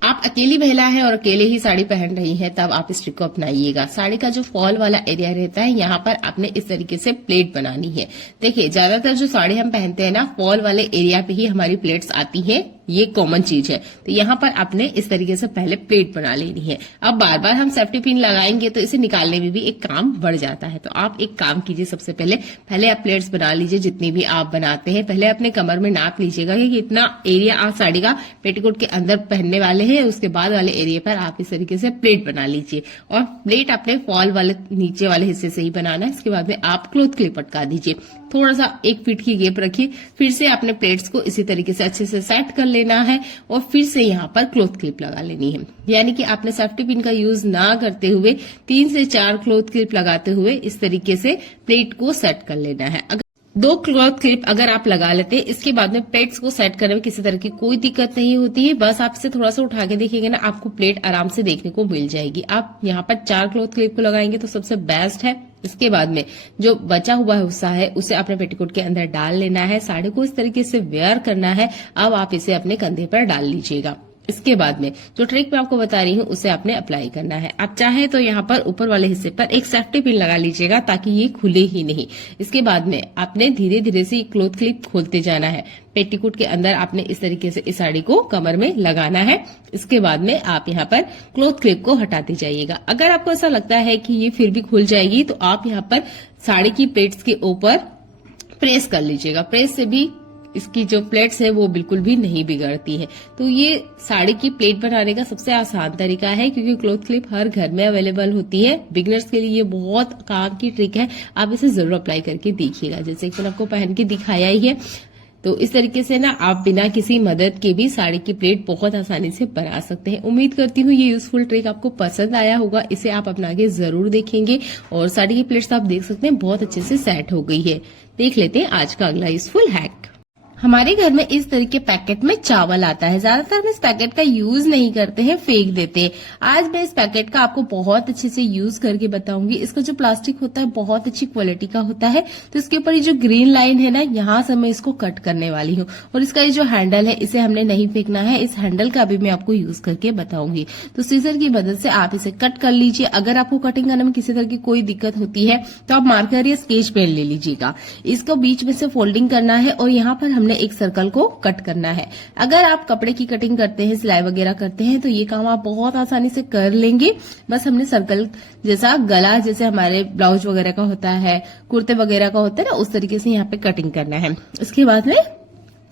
आप अकेली महिला है और अकेले ही साड़ी पहन रही हैं, तब आप इस ट्रिक को अपनाइएगा। साड़ी का जो फॉल वाला एरिया रहता है यहाँ पर आपने इस तरीके से प्लेट बनानी है। देखिए ज्यादातर जो साड़ी हम पहनते हैं ना फॉल वाले एरिया पे ही हमारी प्लेट्स आती हैं, ये कॉमन चीज है। तो यहाँ पर आपने इस तरीके से पहले प्लेट बना लेनी है। अब बार बार हम सेफ्टी पिन लगाएंगे तो इसे निकालने में भी एक काम बढ़ जाता है। तो आप एक काम कीजिए, सबसे पहले आप प्लेट्स बना लीजिए जितनी भी आप बनाते हैं। पहले अपने कमर में नाप लीजिएगा कि इतना एरिया आप साड़ी का पेटीकोट के अंदर पहनने वाले हैं। उसके बाद वाले एरिया पर आप इस तरीके से प्लेट बना लीजिए और प्लेट अपने फॉल वाले नीचे वाले हिस्से से ही बनाना है। इसके बाद में आप क्लॉथ क्लिप अटका दीजिए, थोड़ा सा 1 फीट की गैप रखिए। फिर से अपने प्लेट्स को इसी तरीके से अच्छे से सेट कर लेना है और फिर से यहाँ पर क्लॉथ क्लिप लगा लेनी है। यानी कि आपने सेफ्टी पिन का यूज ना करते हुए 3 से 4 क्लॉथ क्लिप लगाते हुए इस तरीके से प्लेट को सेट कर लेना है। 2 क्लॉथ क्लिप अगर आप लगा लेते हैं इसके बाद में प्लेट्स को सेट करने में किसी तरह की कोई दिक्कत नहीं होती है। बस आप इसे थोड़ा सा उठा के देखिएगा ना, आपको प्लेट आराम से देखने को मिल जाएगी। आप यहाँ पर 4 क्लॉथ क्लिप को लगाएंगे तो सबसे बेस्ट है। इसके बाद में जो बचा हुआ हिस्सा है उसे अपने पेटीकोट के अंदर डाल लेना है। साड़ी को इस तरीके से वेयर करना है। अब आप इसे अपने कंधे पर डाल लीजिएगा। इसके बाद में जो ट्रिक मैं आपको बता रही हूँ उसे आपने अप्लाई करना है। आप चाहे तो यहाँ पर ऊपर वाले हिस्से पर एक सेफ्टी पिन लगा लीजिएगा ताकि ये खुले ही नहीं। इसके बाद में आपने धीरे धीरे से क्लॉथ क्लिप खोलते जाना है। पेटीकोट के अंदर आपने इस तरीके से इस साड़ी को कमर में लगाना है। इसके बाद में आप यहाँ पर क्लॉथ क्लिप को हटाते जाइएगा। अगर आपको ऐसा लगता है कि ये फिर भी खुल जाएगी तो आप यहाँ पर साड़ी की प्लेट्स के ऊपर प्रेस कर लीजिएगा। प्रेस से भी इसकी जो प्लेट्स है वो बिल्कुल भी नहीं बिगड़ती है। तो ये साड़ी की प्लेट बनाने का सबसे आसान तरीका है, क्योंकि क्लॉथ क्लिप हर घर में अवेलेबल होती है। बिगिनर्स के लिए ये बहुत काम की ट्रिक है। आप इसे जरूर अप्लाई करके देखिएगा, जैसे कि मैंने आपको पहन के दिखाया ही है। तो इस तरीके से ना आप बिना किसी मदद के भी साड़ी की प्लेट बहुत आसानी से बना सकते हैं। उम्मीद करती हूँ ये यूजफुल ट्रिक आपको पसंद आया होगा। इसे आप अपना के जरूर देखेंगे और साड़ी की प्लेट्स आप देख सकते हैं बहुत अच्छे से सेट हो गई है। देख लेते हैं आज का अगला यूजफुल हैक। हमारे घर में इस तरह के पैकेट में चावल आता है। ज्यादातर हम इस पैकेट का यूज नहीं करते हैं, फेंक देते हैं। आज मैं इस पैकेट का आपको बहुत अच्छे से यूज करके बताऊंगी। इसका जो प्लास्टिक होता है बहुत अच्छी क्वालिटी का होता है। तो इसके ऊपर ये जो ग्रीन लाइन है ना, यहाँ से मैं इसको कट करने वाली हूँ। और इसका ये जो हैंडल है इसे हमने नहीं फेंकना है। इस हैंडल का भी मैं आपको यूज करके बताऊंगी। तो सीजर की मदद से आप इसे कट कर लीजिए। अगर आपको कटिंग करने में किसी तरह की कोई दिक्कत होती है तो आप मार्कर या स्केच पेन ले लीजिएगा। इसको बीच में से फोल्डिंग करना है और यहाँ पर हमने एक सर्कल को कट करना है। अगर आप कपड़े की कटिंग करते हैं, सिलाई वगैरह करते हैं तो ये काम आप बहुत आसानी से कर लेंगे। बस हमने सर्कल जैसा गला जैसे हमारे ब्लाउज वगैरह का होता है, कुर्ते वगैरह का होता है ना, उस तरीके से यहाँ पे कटिंग करना है। इसके बाद में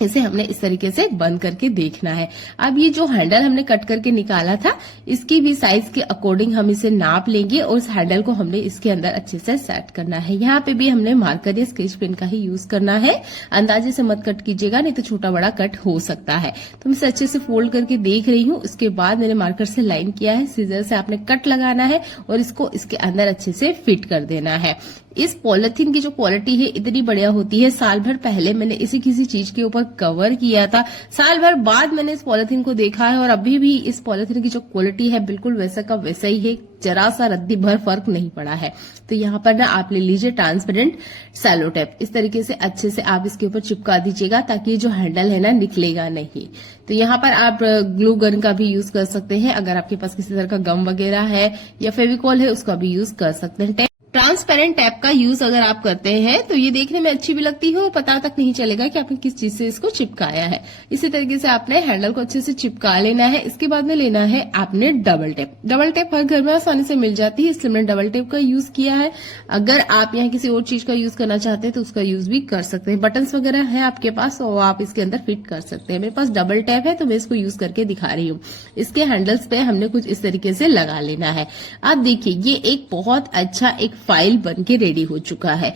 इसे हमने इस तरीके से बंद करके देखना है। अब ये जो हैंडल हमने कट करके निकाला था इसकी भी साइज के अकॉर्डिंग हम इसे नाप लेंगे और इस हैंडल को हमने इसके अंदर अच्छे से सेट करना है। यहाँ पे भी हमने मार्कर या स्केच पेन का ही यूज करना है। अंदाजे से मत कट कीजिएगा, नहीं तो छोटा बड़ा कट हो सकता है। तो मैं इसे अच्छे से फोल्ड करके देख रही हूँ। उसके बाद मैंने मार्कर से लाइन किया है। सीजर से आपने कट लगाना है और इसको इसके अंदर अच्छे से फिट कर देना है। इस पॉलिथीन की जो क्वालिटी है इतनी बढ़िया होती है। साल भर पहले मैंने इसे किसी चीज के ऊपर कवर किया था, साल भर बाद मैंने इस पॉलिथीन को देखा है और अभी भी इस पॉलिथीन की जो क्वालिटी है बिल्कुल वैसा का वैसा ही है। जरा सा रद्दी भर फर्क नहीं पड़ा है। तो यहाँ पर ना आप ले लीजिए ट्रांसपेरेंट सेलो टेप। इस तरीके से अच्छे से आप इसके ऊपर चिपका दीजिएगा ताकि जो हैंडल है ना निकलेगा नहीं। तो यहाँ पर आप ग्लू गन का भी यूज कर सकते हैं। अगर आपके पास किसी तरह का गम वगैरह है या फेविकॉल है उसका भी यूज कर सकते हैं। ट्रांसपेरेंट टैप का यूज अगर आप करते हैं तो ये देखने में अच्छी भी लगती है और पता तक नहीं चलेगा कि आपने किस चीज से इसको चिपकाया है। इसी तरीके से आपने हैंडल को अच्छे से चिपका लेना है। इसके बाद में लेना है आपने डबल टेप। डबल टेप हर घर में आसानी से मिल जाती है, इसलिए मैंने डबल टेप का यूज किया है। अगर आप यहाँ किसी और चीज का यूज करना चाहते हैं तो उसका यूज भी कर सकते हैं। बटन्स वगैरह है आपके पास तो आप इसके अंदर फिट कर सकते हैं। मेरे पास डबल टेप है तो मैं इसको यूज करके दिखा रही हूँ। इसके हैंडल्स पे हमने कुछ इस तरीके से लगा लेना है। आप देखिए ये एक बहुत अच्छा एक फाइल बन के रेडी हो चुका है।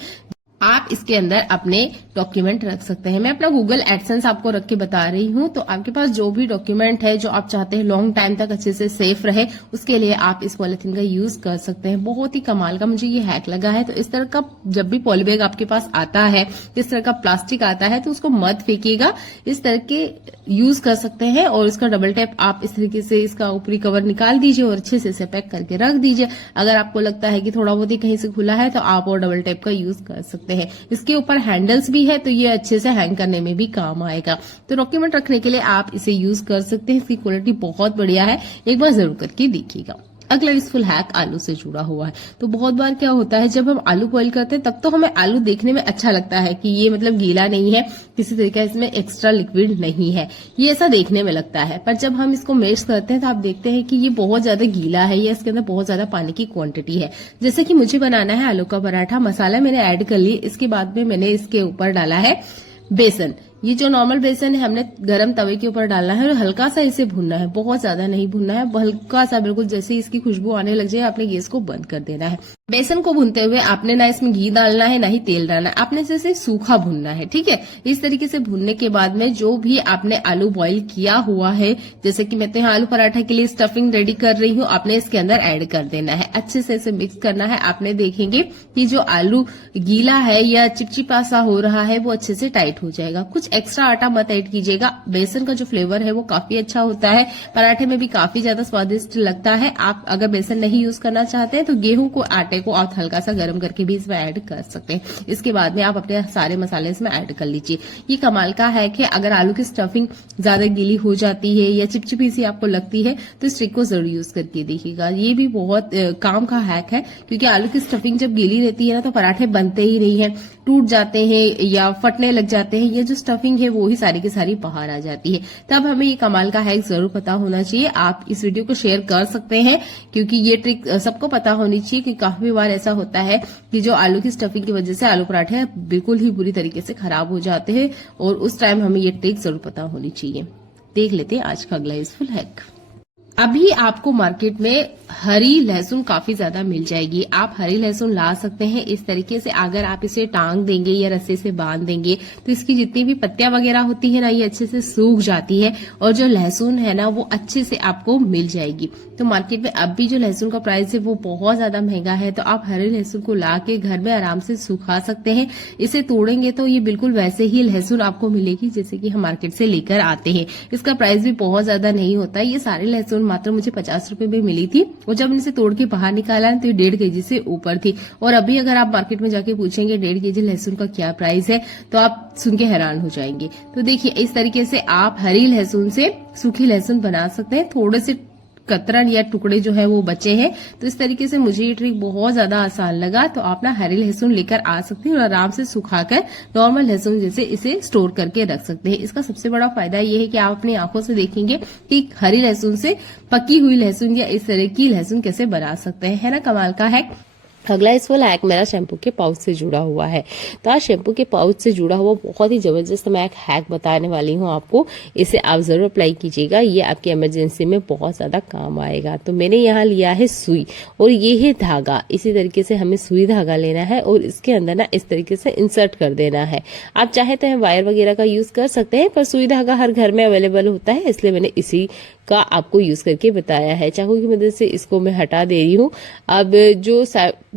आप इसके अंदर अपने डॉक्यूमेंट रख सकते हैं। मैं अपना गूगल एडसेंस आपको रख के बता रही हूँ। तो आपके पास जो भी डॉक्यूमेंट है जो आप चाहते हैं लॉन्ग टाइम तक अच्छे से सेफ रहे, उसके लिए आप इस पॉलिथीन का यूज कर सकते हैं। बहुत ही कमाल का मुझे ये हैक लगा है। तो इस तरह का जब भी पॉलीबैग आपके पास आता है, इस तरह का प्लास्टिक आता है तो उसको मत फेंकिएगा। इस तरह के यूज कर सकते हैं। और इसका डबल टेप आप इस तरीके से इसका ऊपरी कवर निकाल दीजिए और अच्छे से इसे पैक करके रख दीजिए। अगर आपको लगता है कि थोड़ा बहुत ही कहीं से खुला है तो आप और डबल टेप का यूज कर सकते हैं। इसके ऊपर हैंडल्स भी है तो ये अच्छे से हैंग करने में भी काम आएगा। तो डॉक्यूमेंट रखने के लिए आप इसे यूज कर सकते हैं। इसकी क्वालिटी बहुत बढ़िया है, एक बार जरूर करके देखिएगा। अगला यूजफुल हैक आलू से जुड़ा हुआ है। तो बहुत बार क्या होता है जब हम आलू बॉईल करते हैं तब तो हमें आलू देखने में अच्छा लगता है कि ये मतलब गीला नहीं है, किसी तरीके इसमें एक्स्ट्रा लिक्विड नहीं है, ये ऐसा देखने में लगता है। पर जब हम इसको मैश करते हैं तो आप देखते हैं कि ये बहुत ज्यादा गीला है या इसके अंदर बहुत ज्यादा पानी की क्वांटिटी है। जैसे कि मुझे बनाना है आलू का पराठा, मसाला मैंने ऐड कर लिए। इसके बाद में मैंने इसके ऊपर डाला है बेसन। ये जो नॉर्मल बेसन है हमने गरम तवे के ऊपर डालना है और हल्का सा इसे भूनना है, बहुत ज्यादा नहीं भूनना है, हल्का सा बिल्कुल जैसे ही इसकी खुशबू आने लग जाए आपने गैस को बंद कर देना है। बेसन को भूनते हुए आपने ना इसमें घी डालना है ना ही तेल डालना है, आपने जैसे सूखा भूनना है। ठीक है, इस तरीके से भूनने के बाद में जो भी आपने आलू बॉईल किया हुआ है, जैसे कि मैं तो यहाँ आलू पराठा के लिए स्टफिंग रेडी कर रही हूँ, आपने इसके अंदर ऐड कर देना है। अच्छे से इसे मिक्स करना है। आपने देखेंगे कि जो आलू गीला है या चिपचिपा सा हो रहा है वो अच्छे से टाइट हो जाएगा। कुछ कुछ एक्स्ट्रा आटा मत ऐड कीजिएगा। बेसन का जो फ्लेवर है वो काफी अच्छा होता है, पराठे में भी काफी ज्यादा स्वादिष्ट लगता है। आप अगर बेसन नहीं यूज करना चाहते हैं तो गेहूं को आटे को आप हल्का सा गर्म करके भी इसमें ऐड कर सकते हैं। इसके बाद में आप अपने सारे मसाले इसमें ऐड कर लीजिए। ये कमाल का है कि अगर आलू की स्टफिंग ज्यादा गीली हो जाती है या चिपचिपी सी आपको लगती है तो इस ट्रिक को जरूर यूज करके देखिएगा। ये भी बहुत काम का हैक है, क्योंकि आलू की स्टफिंग जब गीली रहती है ना तो पराठे बनते ही नहीं है, टूट जाते हैं या फटने लग जाते हैं। ये जो स्टफिंग है वो ही सारी की सारी बाहर आ जाती है। तब हमें ये कमाल का हैक जरूर पता होना चाहिए। आप इस वीडियो को शेयर कर सकते हैं, क्योंकि ये ट्रिक सबको पता होनी चाहिए, कि काफी बार ऐसा होता है कि जो आलू की स्टफिंग की वजह से आलू पराठे बिल्कुल ही बुरी तरीके से खराब हो जाते हैं, और उस टाइम हमें ये ट्रिक जरूर पता होनी चाहिए। देख लेते हैं आज का अगला यूजफुल हैक। अभी आपको मार्केट में हरी लहसुन काफी ज्यादा मिल जाएगी। आप हरी लहसुन ला सकते हैं इस तरीके से। अगर आप इसे टांग देंगे या रस्से से बांध देंगे तो इसकी जितनी भी पत्तियां वगैरह होती है ना, ये अच्छे से सूख जाती है, और जो लहसुन है ना वो अच्छे से आपको मिल जाएगी। तो मार्केट में अब भी जो लहसुन का प्राइस है वो बहुत ज्यादा महंगा है, तो आप हरे लहसुन को ला के घर में आराम से सुखा सकते हैं। इसे तोड़ेंगे तो ये बिल्कुल वैसे ही लहसुन आपको मिलेगी जैसे कि हम मार्केट से लेकर आते हैं। इसका प्राइस भी बहुत ज्यादा नहीं होता। ये सारे लहसुन मात्र मुझे 50 रुपए में मिली थी, और जब इनसे तोड़ के बाहर निकाला तो ये 1.5 केजी से ऊपर थी। और अभी अगर आप मार्केट में जाके पूछेंगे 1.5 केजी लहसुन का क्या प्राइस है, तो आप सुन के हैरान हो जाएंगे। तो देखिए, इस तरीके से आप हरी लहसुन से सूखी लहसुन बना सकते हैं। थोड़े से कतरन या टुकड़े जो है वो बचे हैं, तो इस तरीके से मुझे ये ट्रिक बहुत ज्यादा आसान लगा। तो आप ना हरी लहसुन लेकर आ सकते हैं और आराम से सुखाकर नॉर्मल लहसुन जैसे इसे स्टोर करके रख सकते हैं। इसका सबसे बड़ा फायदा ये है कि आप अपनी आंखों से देखेंगे कि हरी लहसुन से पकी हुई लहसुन या इस तरह की लहसुन कैसे बना सकते हैं। है ना कमाल का है। अगला यूजफुल हैक मेरा शैम्पू के पाउच से जुड़ा हुआ है। तो आज शैम्पू के पाउच से जुड़ा हुआ बहुत ही जबरदस्त मैं एक हैक बताने वाली हूँ आपको। इसे आप जरूर अप्लाई कीजिएगा, ये आपकी इमरजेंसी में बहुत ज्यादा काम आएगा। तो मैंने यहाँ लिया है सुई, और ये है धागा। इसी तरीके से हमें सुई धागा लेना है और इसके अंदर ना इस तरीके से इंसर्ट कर देना है। आप चाहे तो वायर वगैरह का यूज कर सकते हैं, पर सुई धागा हर घर में अवेलेबल होता है, इसलिए मैंने इसी का आपको यूज करके बताया है। चाकू की मदद से इसको मैं हटा दे रही हूँ। अब जो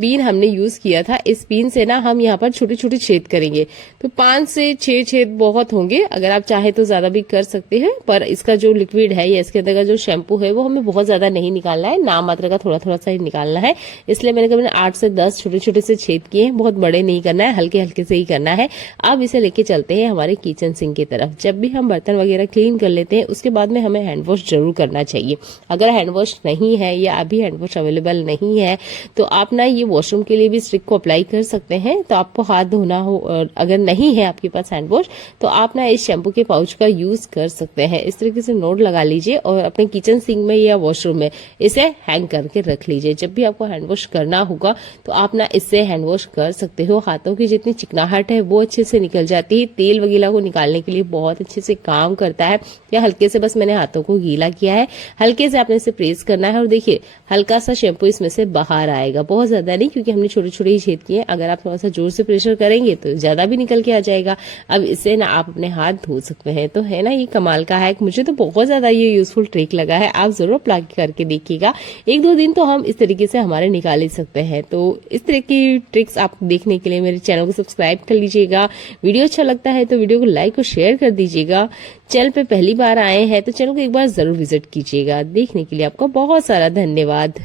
पिन हमने यूज किया था, इस पिन से ना हम यहाँ पर छोटे छोटे छेद करेंगे। तो 5 से 6 छेद बहुत होंगे। अगर आप चाहे तो ज्यादा भी कर सकते हैं, पर इसका जो लिक्विड है या इसके अंदर का जो शैम्पू है वो हमें बहुत ज्यादा नहीं निकालना है, नाम मात्र का थोड़ा थोड़ा सा ही निकालना है। इसलिए मैंने कभी 8 से 10 छोटे छोटे से छेद किए हैं। बहुत बड़े नहीं करना है, हल्के हल्के से ही करना है। अब इसे लेके चलते हैं हमारे किचन सिंक की तरफ। जब भी हम बर्तन वगैरह क्लीन कर लेते हैं उसके बाद में हमें हैंड वॉश जरूर करना चाहिए। अगर हैंड वॉश नहीं है या अभी हैंड वॉश अवेलेबल नहीं है तो आप ना ये वॉशरूम के लिए भी ट्रिक को अप्लाई कर सकते हैं। तो आपको हाथ धोना हो और अगर नहीं है आपके पास हैंड वॉश, तो आप ना इस शैम्पू के पाउच का यूज कर सकते हैं। इस तरीके से नोट लगा लीजिए और अपने किचन सिंक में या वॉशरूम में इसे हैंग करके रख लीजिए। जब भी आपको हैंड वॉश करना होगा तो आप ना इससे हैंड वॉश कर सकते हो। हाथों की जितनी चिकनाहट है वो अच्छे से निकल जाती है। तेल वगैरह को निकालने के लिए बहुत अच्छे से काम करता है। या हल्के से बस मैंने हाथों को गीला किया है, हल्के से आपने इसे प्रेस करना है और देखिए हल्का सा शैम्पू इसमें से बाहर आएगा। बहुत ज्यादा नहीं, क्योंकि हमने छोटे छोटे ही छेद किए हैं। अगर आप थोड़ा सा जोर से प्रेशर करेंगे तो ज्यादा भी निकल के आ जाएगा। अब इससे ना आप अपने हाथ धो सकते हैं। तो है ना ये कमाल का हैक। मुझे तो बहुत ज्यादा ये यूजफुल ट्रिक लगा है। आप जरूर अप्लाई करके देखिएगा। 1-2 दिन तो हम इस तरीके से हमारे निकाल ही सकते हैं। तो इस तरह की ट्रिक्स आप देखने के लिए मेरे चैनल को सब्सक्राइब कर लीजिएगा। वीडियो अच्छा लगता है तो वीडियो को लाइक और शेयर कर दीजिएगा। चैनल पे पहली बार आए हैं तो चैनल को एक बार जरूर विजिट कीजिएगा। देखने के लिए आपका बहुत सारा धन्यवाद।